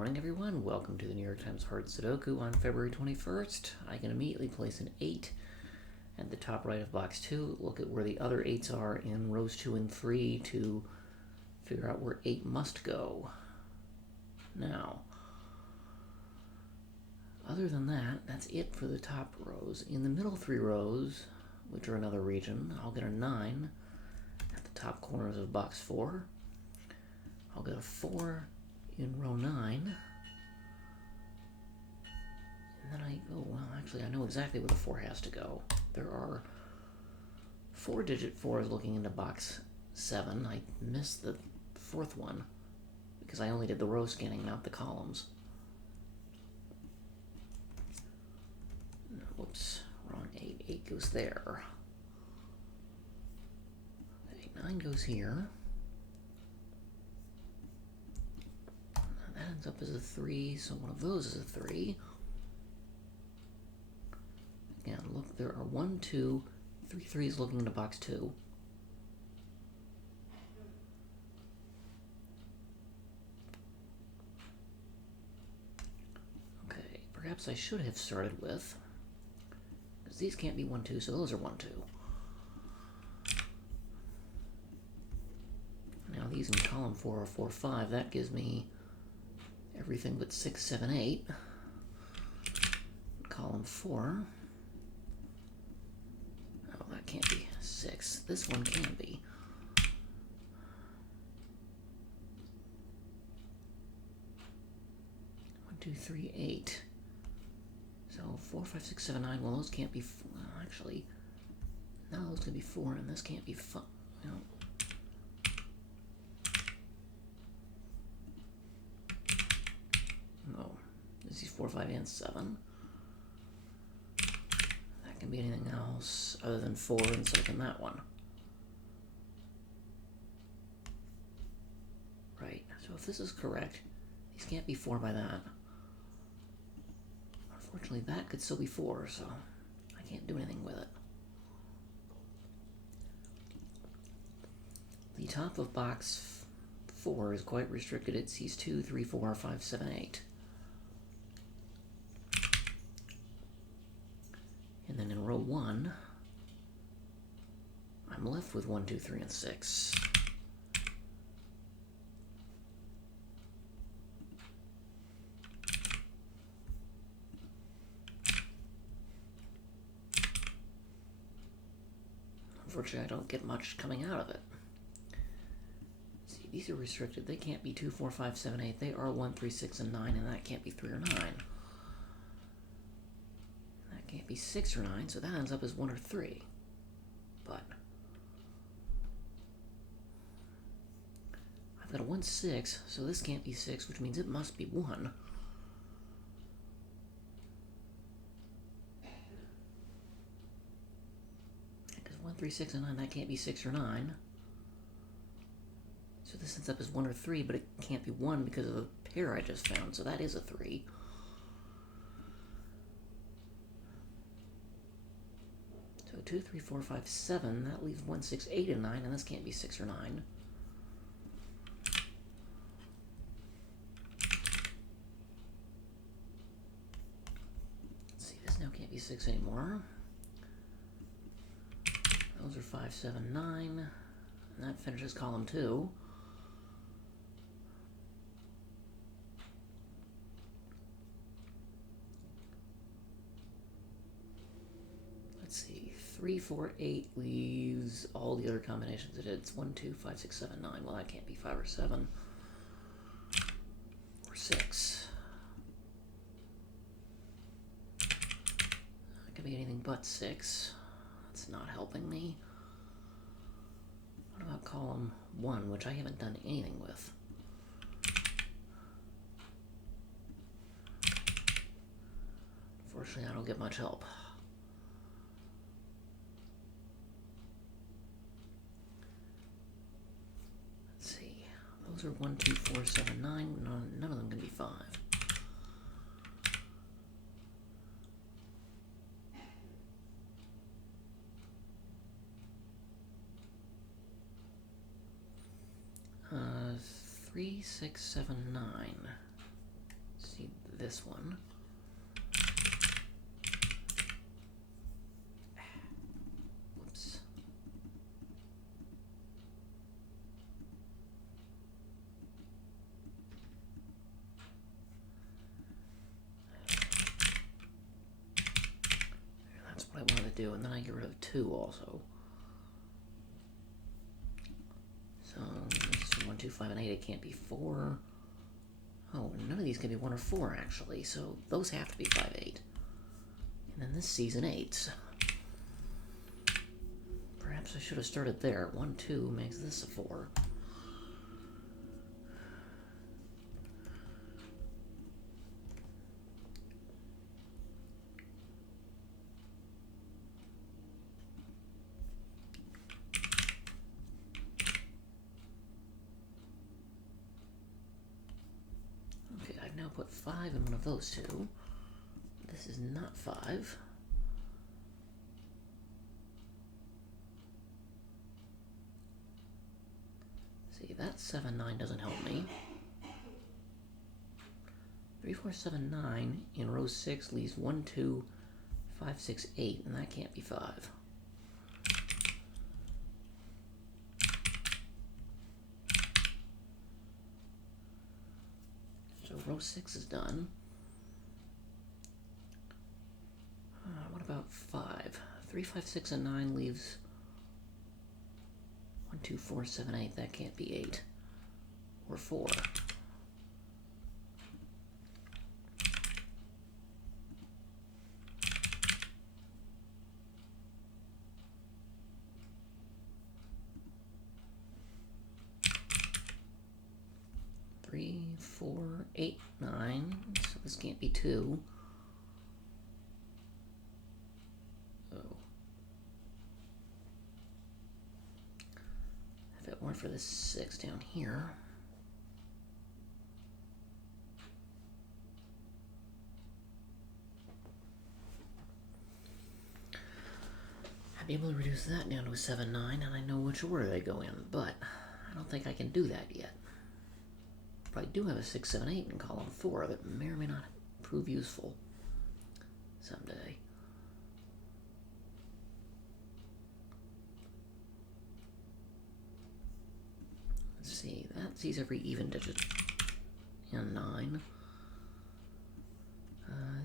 morning, everyone. Welcome to the New York Times Hard Sudoku on February 21st. I can immediately place an 8 at the top right of box 2. Look at where the other 8s are in rows 2 and 3 to figure out where 8 must go. Now, other than that, that's it for the top rows. In the middle 3 rows, which are another region, I'll get a 9 at the top corners of box 4. I'll get a 4 in row 9. And then actually I know exactly where the 4 has to go. There are 4-digit 4s looking into box 7. I missed the 4th one because I only did the row scanning, not the columns. Whoops, wrong 8. 8 goes there. Okay, 9 goes here. That ends up as a 3, so one of those is a 3. Again, look, there are 1, 2, 3 3s looking into box 2. Okay, perhaps I should have started with, because these can't be 1, 2, so those are 1, 2. Now these in column 4 are 4, 5. That gives me everything but 6, 7, 8. Column 4. Oh, that can't be 6. This one can be. 1, 2, 3, 8. So 4, 5, 6, 7, 9. Well, those can't be. Well, actually, no, those could be 4, and this can't be 5. No. No. This is 4, 5, and 7. That can be anything else other than 4, and so can that one. Right. So if this is correct, these can't be 4 by that. Unfortunately, that could still be 4, so I can't do anything with it. The top of box 4 is quite restricted. It sees 2, 3, 4, 5, 7, 8. And then in row 1, I'm left with 1, 2, 3, and 6. Unfortunately, I don't get much coming out of it. See, these are restricted. They can't be 2, 4, 5, 7, 8. They are 1, 3, 6, and 9, and that can't be 3 or 9. That can't be 6 or 9, so that ends up as 1 or 3. But I've got a 1, 6, so this can't be 6, which means it must be 1. Because 1, 3, 6, and 9, that can't be 6 or 9. So this ends up as 1 or 3, but it can't be 1 because of the pair I just found, so that is a 3. So 2, 3, 4, 5, 7, that leaves 1, 6, 8, and 9, and this can't be 6 or 9. Let's see, this now can't be 6 anymore. Those are 5, 7, 9, and that finishes column 2. Let's see, 3, 4, 8 leaves all the other combinations it did. It's 1, 2, 5, 6, 7, 9. Well, that can't be 5 or 7. Or 6. That could be anything but 6. That's not helping me. What about column 1, which I haven't done anything with? Unfortunately, I don't get much help. Let's see. Those are 1, 2, 4, 7, 9. None of them can be 5. Uh, 3, 6, 7, 9. this one. Whoops. That's what I wanted to do, and then I get rid of 2 also. So, this is 1, 2, 5, and 8. It can't be 4. Oh, none of these can be 1 or 4, actually, so those have to be 5, 8. And then this season 8s. Perhaps I should have started there. 1, 2 makes this a 4. Okay, I've now put 5 in one of those 2. This is not 5. See, that 7, 9 doesn't help me. 3, 4, 7, 9 in row 6 leaves 1, 2, 5, 6, 8, and that can't be 5. So row 6 is done. What about 5? 3, 5, 6, and 9 leaves 1, 2, 4, 7, 8. That can't be 8. Or 4. Three, 4, 8, 9. So this can't be 2. Oh. If it weren't for this 6 down here. I'd be able to reduce that down to a 7, 9, and I know which order they go in, but I don't think I can do that yet. But I do have a 6, 7, 8 in column 4 that may or may not prove useful someday. Let's see, that sees every even digit. And 9.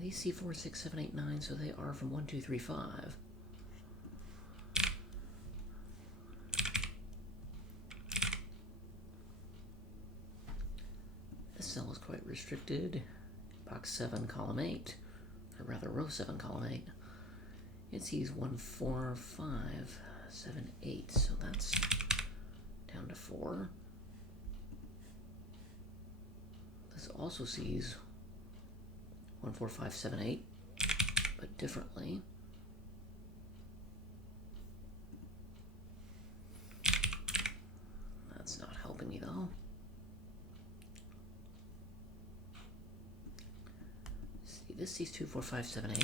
These see 4, 6, 7, 8, 9, so they are from 1, 2, 3, 5. This cell is quite restricted. Box 7, column 8. Or rather, row 7, column 8. It sees 1, 4, 5, 7, 8. So that's down to 4. This also sees 1, 4, 5, 7, 8, but differently. That's not helping me, though. See, this sees 2, 4, 5, 7, 8.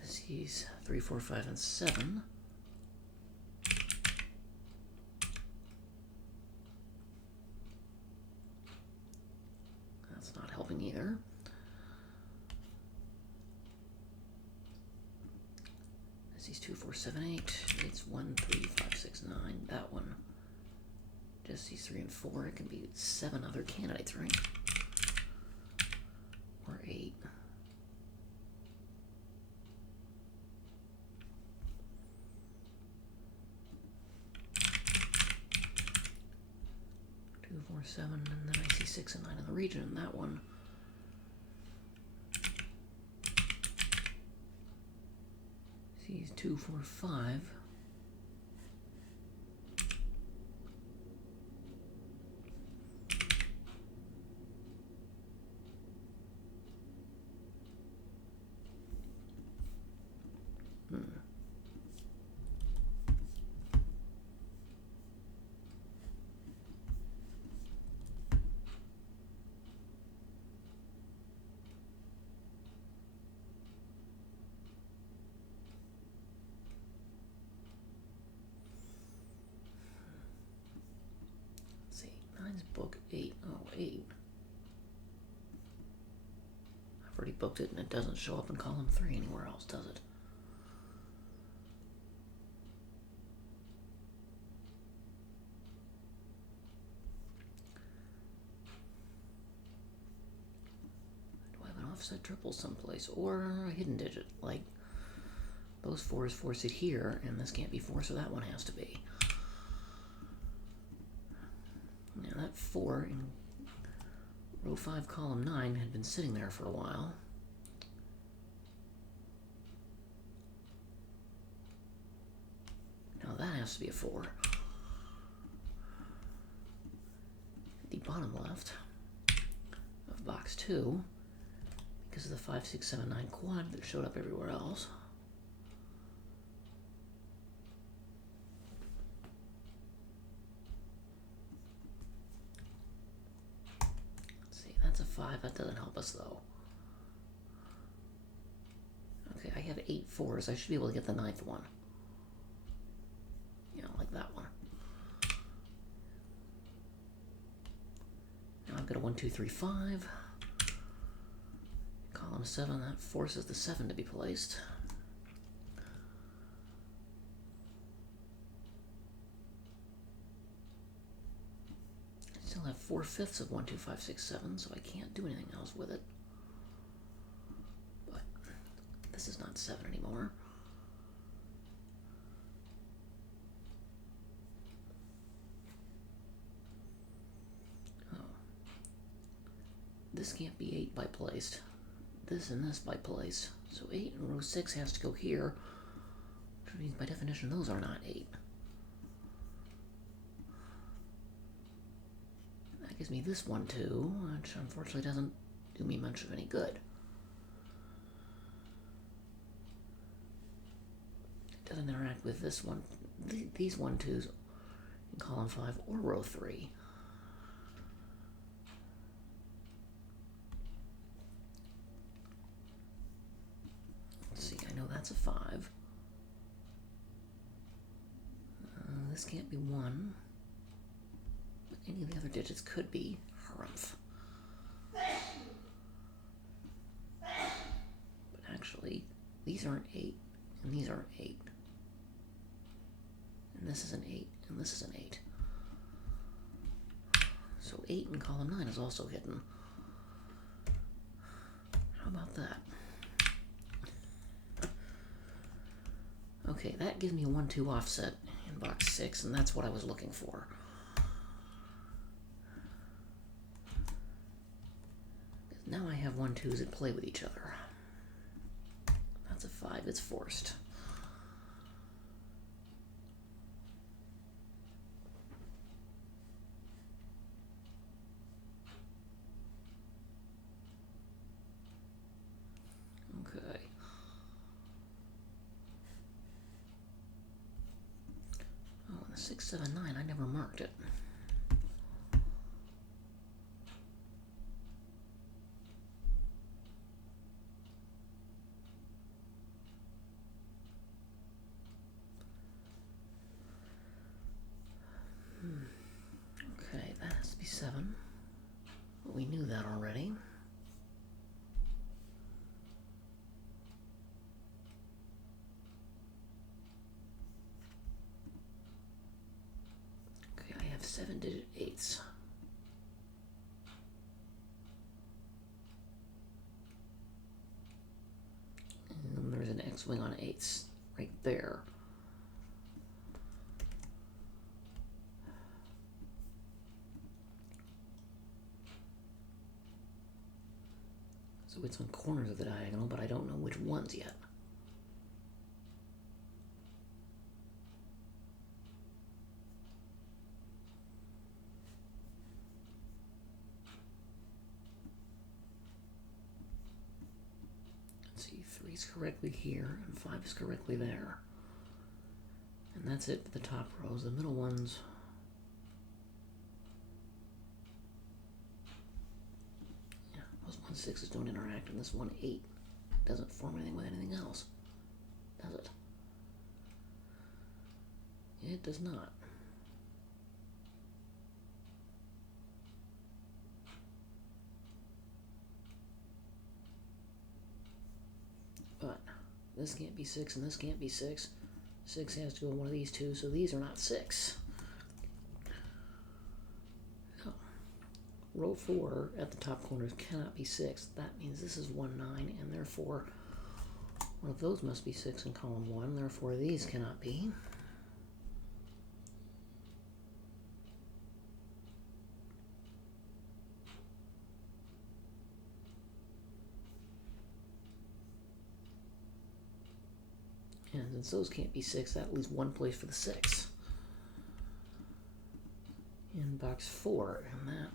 This sees 3, 4, 5, and 7. That's not helping either. This sees 2, 4, 7, 8. It's 1, 3, 5, 6, 9. That one just sees 3 and 4. It can be 7 other candidates, right? Or 8. Two, 4, 7, and then I see 6 and 9 in the region, and that one sees 2, 4, 5. booked it and it doesn't show up in column 3 anywhere else, does it? Do I have an offset triple someplace? Or a hidden digit? Like, those 4s force it here, and this can't be 4, so that one has to be. Now that 4 in row 5, column 9 had been sitting there for a while. Now that has to be a 4. The bottom left of box 2, because of the 5, 6, 7, 9 quad that showed up everywhere else. That's a 5. That doesn't help us, though. Okay, I have 8 4s. I should be able to get the 9th one. Yeah, like that one. Now I've got a 1, 2, 3, 5. Column 7, that forces the 7 to be placed. I still have 4/5 of 1, 2, 5, 6, 7, so I can't do anything else with it. But this is not 7 anymore. Oh. This can't be 8 by placed. This and this by placed. So 8 in row 6 has to go here, which means by definition those are not 8. That gives me this 1, 2, which unfortunately doesn't do me much of any good. It doesn't interact with this one, these 1, 2s in column 5 or row 3. Let's see, I know that's a 5. This can't be 1. But any of the other digits could be. Harumph. But actually, these aren't 8, and these aren't 8. And this is an 8, and this is an 8. So 8 in column 9 is also hidden. How about that? Okay, that gives me a 1, 2 offset in box 6, and that's what I was looking for. Now I have 1, 2s that play with each other. That's a 5, it's forced. Okay. Oh, and the 6, 7, 9, I never marked it. Okay, that has to be 7. We knew that already. Okay, I have 7-digit 8s. And there's an X-wing on 8s right there. So it's on corners of the diagonal, but I don't know which ones yet. Let's see, 3 is correctly here, and 5 is correctly there. And that's it for the top rows. The middle ones... Those 1, 6s don't interact, and this 1, 8 doesn't form anything with anything else, does it? It does not. this can't be 6 and this can't be 6. 6 has to go in one of these two, so these are not 6. Oh. Row 4 at the top corners cannot be 6. That means this is 1, 9, and therefore one of those must be 6 in column 1. Therefore these cannot be. And since those can't be 6, that leaves one place for the 6. In box 4, and that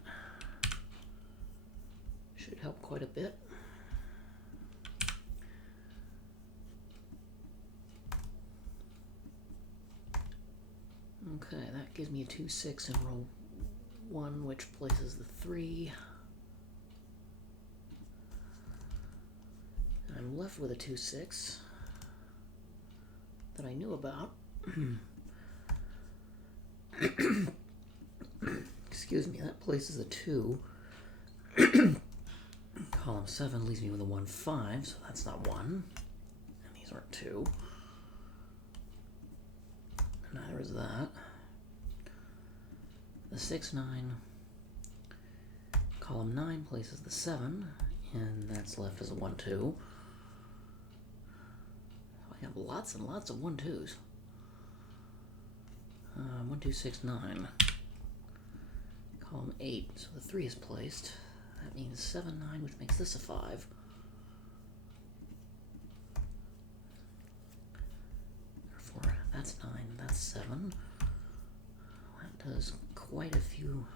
should help quite a bit. Okay, that gives me a 2, 6 in row 1, which places the 3. I'm left with a 2, 6 that I knew about. Excuse me, that places a 2. Column 7 leaves me with a 1, 5, so that's not 1. And these aren't 2. Neither is that. The 6, 9. Column 9 places the 7, and that's left as a 1, 2. I have lots and lots of 1, 2s. 1, 2, 6, 9. Column 8, so the 3 is placed. That means 7, 9, which makes this a 5. Therefore, that's 9, that's 7. That does quite a few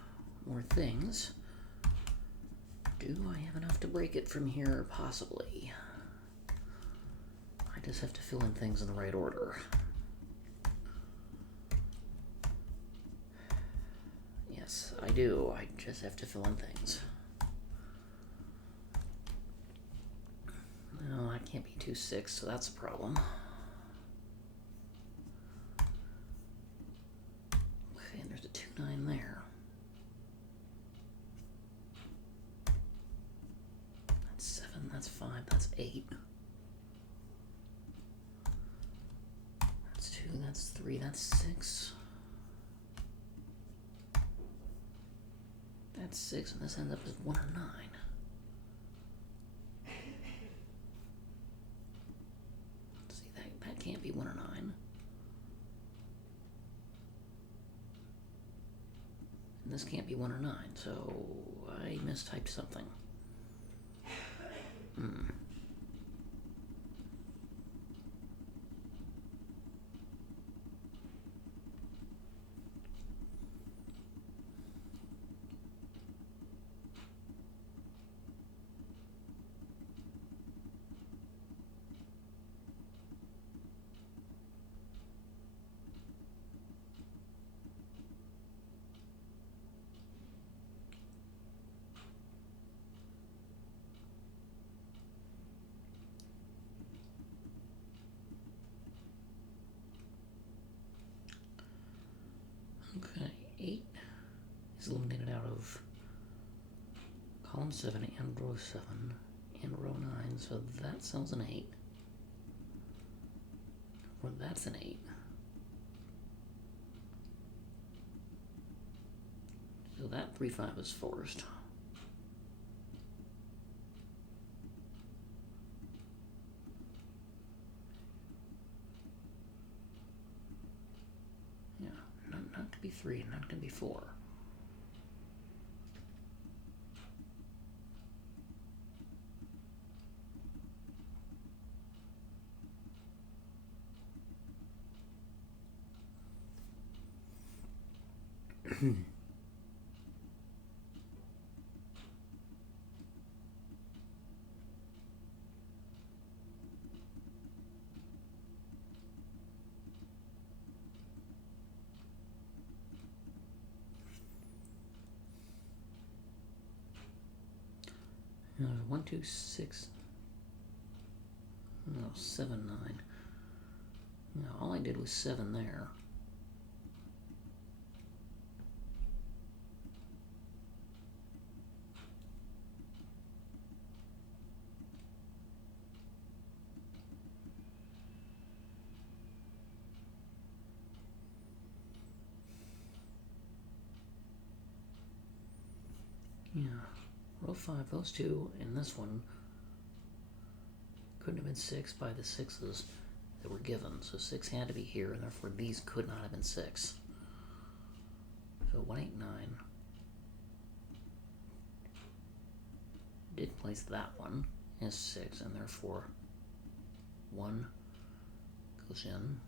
more things. Do I have enough to break it from here? Possibly. I just have to fill in things in the right order. Yes, I do. I just have to fill in things. No, that can't be 2, 6, so that's a problem. Okay, and there's a 2, 9 there. That's 7, that's 5, that's 8. That's 2, that's 3, that's 6. That's 6, and this ends up as 1 or 9. Let's see, that can't be 1 or 9. And this can't be 1 or 9, so I mistyped something. Okay, 8 is eliminated out of column 7 and row 7 and row 9, so that sells an 8. Or that's an 8. So that 3, 5 is forced. Yeah, not going to be 3, not going to be 4. No, 1, 2, 6. No, 7, 9. No, all I did was 7 there. Yeah, row 5, those two, and this one couldn't have been 6 by the 6s that were given. So 6 had to be here, and therefore these could not have been 6. So 189 did place that one as 6, and therefore 1 goes in.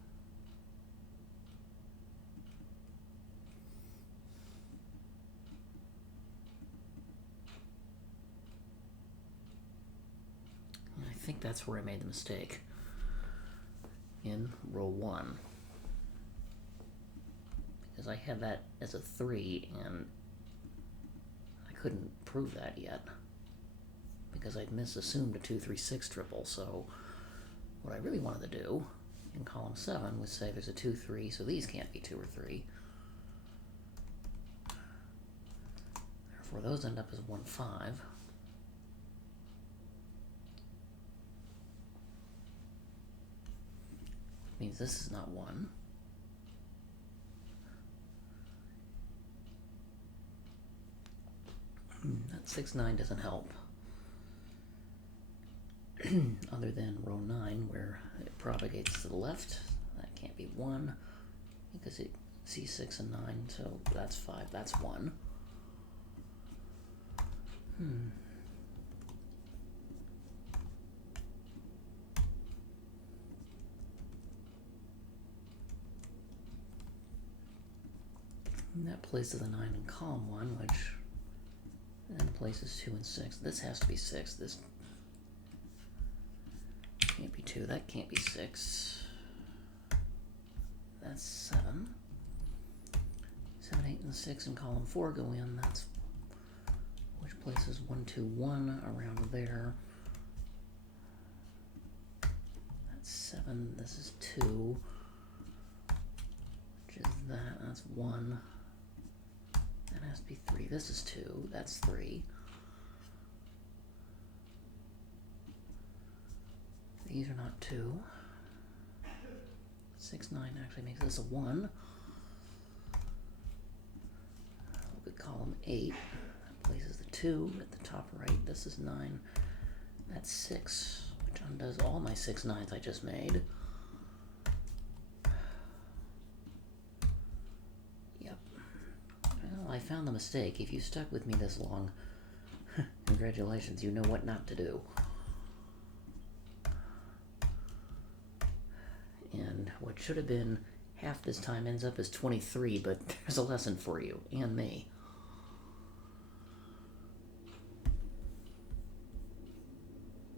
And I think that's where I made the mistake. In row 1. Because I had that as a 3, and I couldn't prove that yet. Because I'd misassumed a 2, 3, 6 triple, so what I really wanted to do in column 7 was say there's a 2, 3, so these can't be 2 or 3. Therefore, those end up as 1, 5. Means this is not 1. That 6, 9 doesn't help. Other than row 9, where it propagates to the left. That can't be 1, because it sees 6 and 9, so that's 5, that's 1. And that places the 9 in column 1, which then places 2 and 6. This has to be 6. This can't be 2. That can't be 6. That's 7. 7, 8, and 6 in column 4 go in. That's which places 1, 2, 1 around there. That's 7. This is 2. Which is that. That's 1. That has to be 3. This is 2. That's 3. These are not 2. 6, 9 actually makes this a 1. Look at column 8. That places the 2 at the top right. This is 9. That's 6, which undoes all my 6 9s I just made. Yep. Well, I found the mistake. If you stuck with me this long, congratulations, you know what not to do. And what should have been half this time ends up as 23, but there's a lesson for you and me.